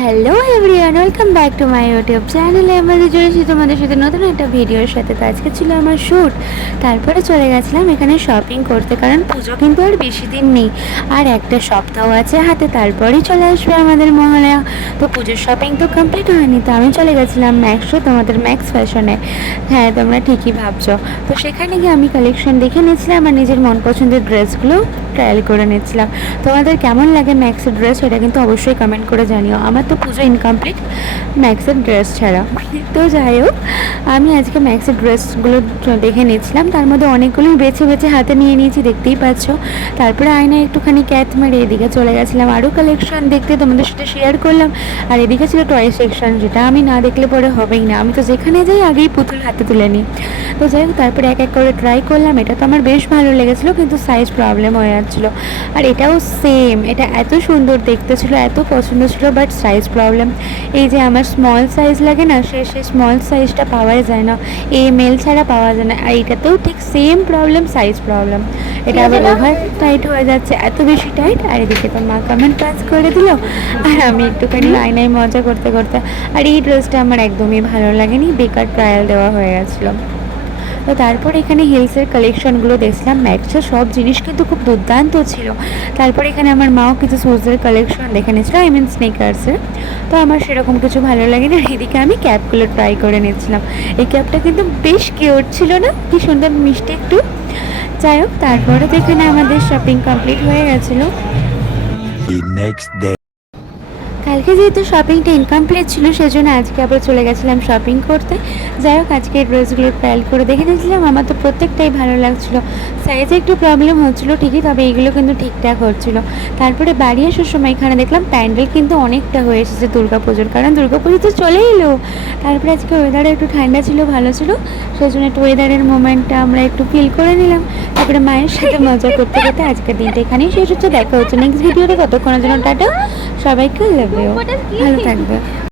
Hello everyone, welcome back to my YouTube চ্যানেলে। আমাদের জুড়েছি তোমাদের সাথে নতুন একটা ভিডিওর সাথে। তো আজকে ছিল আমার শ্যুট, তারপরে চলে গেছিলাম এখানে শপিং করতে, কারণ পুজো কিন্তু আর বেশি দিন নেই, আর একটা সপ্তাহ আছে হাতে, তারপরেই চলে আসবে আমাদের মহালয়া। তো পুজোর শপিং তো কমপ্লিট হয়নি, তো আমি চলে গেছিলাম ম্যাক্সো, তোমাদের ম্যাক্স ফ্যাশনে। হ্যাঁ, তোমরা ঠিকই ভাবছো। তো সেখানে গিয়ে আমি কালেকশন দেখে নিয়েছিলাম আর নিজের মন পছন্দের ড্রেসগুলো ট্রায়াল করে নিচ্ছিলাম। তোমাদের কেমন লাগে ম্যাক্সের ড্রেস, সেটা কিন্তু অবশ্যই কমেন্ট করে জানিও। আমার তো পুজো ইনকমপ্লিট ম্যাক্সের ড্রেস ছাড়া। তো যাই হোক, আমি আজকে ম্যাক্সের ড্রেসগুলো দেখে নিয়েছিলাম, তার মধ্যে অনেকগুলোই বেছে বেছে হাতে নিয়ে নিয়েছি, দেখতেই পাচ্ছ। তারপরে আয়নায় একটুখানি ক্যাথ মেরে এদিকে চলে গেছিলাম আরও কালেকশন দেখতে, তোমাদের সাথে শেয়ার করলাম। আর এদিকে ছিল টয় সেকশন, যেটা আমি না দেখলে পরে হবেই না, আমি তো যেখানে যাই আগেই পুতুল হাতে তুলে নিই। তো যাই হোক, তারপরে এক এক করে ট্রাই করলাম। এটা তো আমার বেশ ভালো লেগেছিলো, কিন্তু সাইজ প্রবলেম হয়ে যাচ্ছিলো। আর এটাও সেম, এটা এত সুন্দর দেখতে ছিল, এত পছন্দ ছিল, বাট সাইজ প্রবলেম। এই যে আমার স্মল সাইজ লাগে না, সেই স্মল সাইজটা পাওয়াই যায় না, এল ছাড়া পাওয়া যায় না। আর এটাতেও ঠিক সেম প্রবলেম, সাইজ প্রবলেম। এটা আবার ওভার টাইট হয়ে যাচ্ছে, এত বেশি টাইট। আর এদিকে তো মা কমেন্ট পাস করে দিল, আর আমি একটুখানি আয়নায় মজা করতে করতে। আর এই ড্রেসটা আমার একদমই ভালো লাগেনি, বেকার ট্রায়াল দেওয়া হয়ে গেছিলো। তো তারপর এখানে হিলসের কালেকশনগুলো দেখছিলাম, ম্যাক্সের সব জিনিস কিন্তু খুব দুর্দান্ত ছিল। তারপর এখানে আমার মাও কিছু শুজের কালেকশন দেখে নিয়েছিল, আই মিন স্নিকার্সের। তো আমার সেরকম কিছু ভালো লাগেনি। আর এদিকে আমি ক্যাপগুলো ট্রাই করে নিচ্ছিলাম। এই ক্যাপটা কিন্তু বেশ কিউট ছিল না, কি সুন্দর মিষ্টি একটু। যাই হোক, তারপরে তো এখানে আমাদের শপিং কমপ্লিট হয়ে গেছিলো। কালকে যেহেতু শপিংটা ইনকমপ্লিট ছিল, সেজন্য আজকে আবার চলে গেছিলাম শপিং করতে। যাই হোক, আজকে এই ড্রেসগুলো ট্রায়াল করে দেখে নিয়েছিলাম, আমার তো প্রত্যেকটাই ভালো লাগছিলো। সাইজে একটু প্রবলেম হচ্ছিলো ঠিকই, তবে এইগুলো কিন্তু ঠিকঠাক হচ্ছিলো। তারপরে বাড়ি আসার সময় এখানে দেখলাম প্যান্ডেল কিন্তু অনেকটা হয়ে এসেছে দুর্গাপুজোর, কারণ দুর্গাপুজো তো চলেই এলো। তারপরে আজকে ওয়েদারে একটু ঠান্ডা ছিল, ভালো ছিল, সেই জন্য একটু ওয়েদারের মোমেন্টটা আমরা একটু ফিল করে নিলাম। তারপরে মায়ের সাথে মজা করতে করতে আজকের দিনটা এখানেই শেষ হচ্ছে। দেখা হচ্ছে নেক্সট ভিডিওতে, ততক্ষণের জন্য টাটা, সবাইকে লাভ ইউ, ভালো থাকবে।